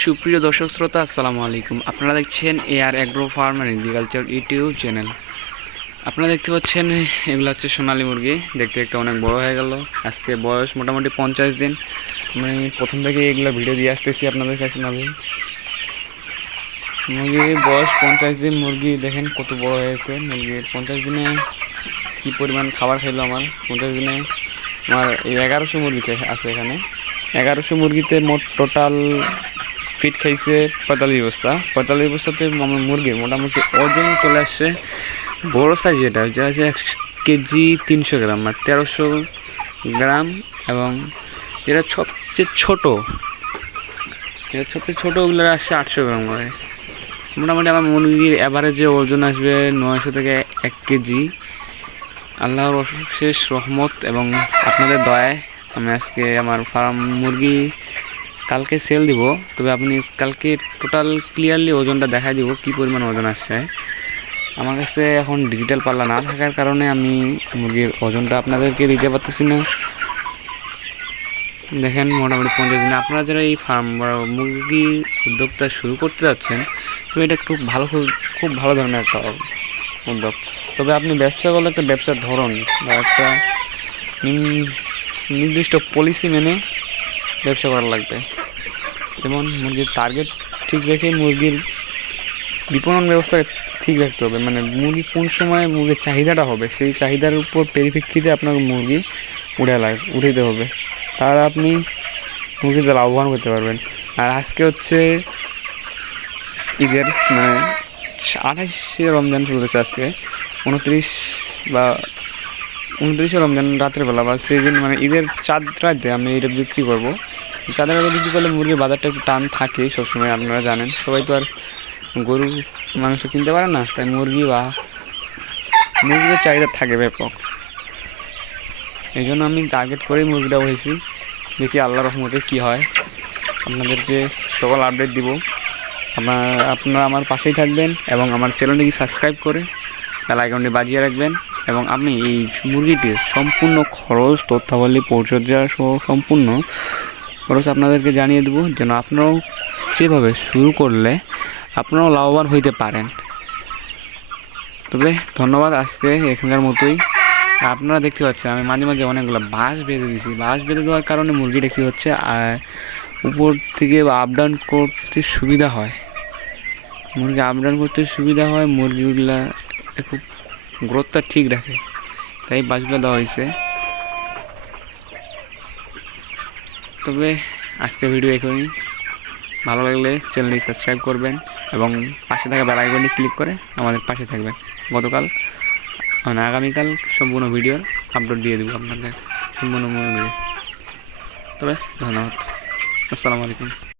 সুপ্রিয় দর্শক শ্রোতা, আসসালামু আলাইকুম। আপনারা দেখছেন AR agro farm and agriculture YouTube channel. আপনারা দেখতে পাচ্ছেন, এগুলো হচ্ছে সোনালী মুরগি। দেখতে দেখতে অনেক বড় হয়ে গেল। আজকে বয়স মোটামুটি পঞ্চাশ দিন। আমি প্রথম থেকে এগুলো ভিডিও দিয়ে আসতেছি আপনাদের কাছে ভাই? মুরগির বয়স পঞ্চাশ দিন। মুরগি দেখেন কত বড় হয়েছে। মুরগির পঞ্চাশ দিনে কি পরিমাণ খাবার খেলো আমার? পঞ্চাশ দিনে আমার এই এগারোশো মুরগি আছে এখানে। এগারোশো মুরগিতে মোট টোটাল ফিট খাইছে পঁয়তাল্লিশ বস্তা পঁয়তাল্লিশ বস্তাতে আমার মুরগির মোটামুটি ওজন চলে আসছে, বড়ো সাইজ যেটা যেটা আছে এক কেজি তিনশো গ্রাম আর তেরোশো গ্রাম এবং যেটা সবচেয়ে ছোটো। যেটা সবচেয়ে ছোটো ওগুলো আসছে আটশো গ্রাম করে। মোটামুটি আমার মুরগির অ্যাভারেজে ওজন আসবে নয়শো থেকে এক কেজি। আল্লাহর অশেষ রহমত এবং আপনাদের দয়ায় আমি আজকে আমার ফার্ম মুরগি কালকে সেল দিব, তবে আপনি কালকে টোটাল ক্লিয়ারলি ওজনটা দেখাই দিব, কী পরিমাণ ওজন আসছে। আমার কাছে এখন ডিজিটাল পাল্লা না থাকার কারণে আমি মুরগির ওজনটা আপনাদেরকে দিতে পারতেছি না। দেখেন মোটামুটি পঞ্চাশ দিন আপনারা যারা এই ফার্ম বা মুরগি উদ্যোগটা শুরু করতে যাচ্ছেন, তো এটা খুব ভালো, খুব খুব ভালো ধরনের একটা উদ্যোগ। তবে আপনি ব্যবসা করলে একটা ব্যবসার ধরন বা একটা নির্দিষ্ট পলিসি মেনে ব্যবসা করা লাগবে। যেমন মুরগির টার্গেট ঠিক রেখে মুরগির বিপণন ব্যবস্থা ঠিক রাখতে হবে। মানে মুরগি কোন সময় মুরগির চাহিদাটা হবে, সেই চাহিদার উপর পরিপ্রেক্ষিতে আপনার মুরগি উড়ে লাগ উঠাইতে হবে। তাহলে আপনি মুরগিতে লাভবান করতে পারবেন। আর আজকে হচ্ছে ঈদের মানে আঠাশে রমজান চলতেছে আজকে, উনত্রিশ বা উনত্রিশে রমজান রাত্রের বেলা, বা সেই দিন মানে ঈদের চাঁদ রাতে আমি এটা বিক্রি করব। চাঁদের রাতে বিক্রি করলে মুরগির বাজারটা একটু টান থাকে, সবসময় আপনারা জানেন। সবাই তো আর গরু মাংস কিনতে পারে না, তাই মুরগি বা মুরগির চাহিদা থাকে ব্যাপক। এই জন্য আমি টার্গেট করেই মুরগিটা বসেছি দেখি আল্লাহ রহমতে কী হয়। আপনাদেরকে সকল আপডেট দিব। আপনার, আপনারা আমার পাশেই থাকবেন এবং আমার চ্যানেলটিকে সাবস্ক্রাইব করে বেল আইকনটি বাজিয়ে রাখবেন এবং আপনি এই মুরগিটির সম্পূর্ণ খরচ, তথ্যাবলী, পরিচর্যা সহ সম্পূর্ণ খরচ আপনাদেরকে জানিয়ে দেবো যেন আপনারাও সেভাবে শুরু করলে আপনারাও লাভবান হইতে পারেন। তবে ধন্যবাদ আজকে এখানকার মতোই। আপনারা দেখতে পাচ্ছেন, আমি মাঝে মাঝে অনেকগুলো বাঁশ বেঁধে দিয়েছি বাঁশ বেঁধে দেওয়ার কারণে মুরগিটা কী হচ্ছে উপর থেকে আপ ডাউন করতে সুবিধা হয়। মুরগি আপ ডাউন করতে সুবিধা হয়, মুরগিগুলা খুব গ্রোথটা ঠিক রাখে। তাই বাঁশগুলো দেওয়া হয়েছে। তবে আজকে ভিডিও এখনই। ভালো লাগলে চ্যানেলটি সাবস্ক্রাইব করবেন এবং পাশে থাকা বেল আইকনটি ক্লিক করে আমাদের পাশে থাকবেন। গতকাল মানে আগামীকাল সম্পূর্ণ ভিডিওর আপলোড দিয়ে দেবো আপনাদের। সম্পূর্ণ ভিডিও তবে ধন্যবাদ। আসসালামু আলাইকুম।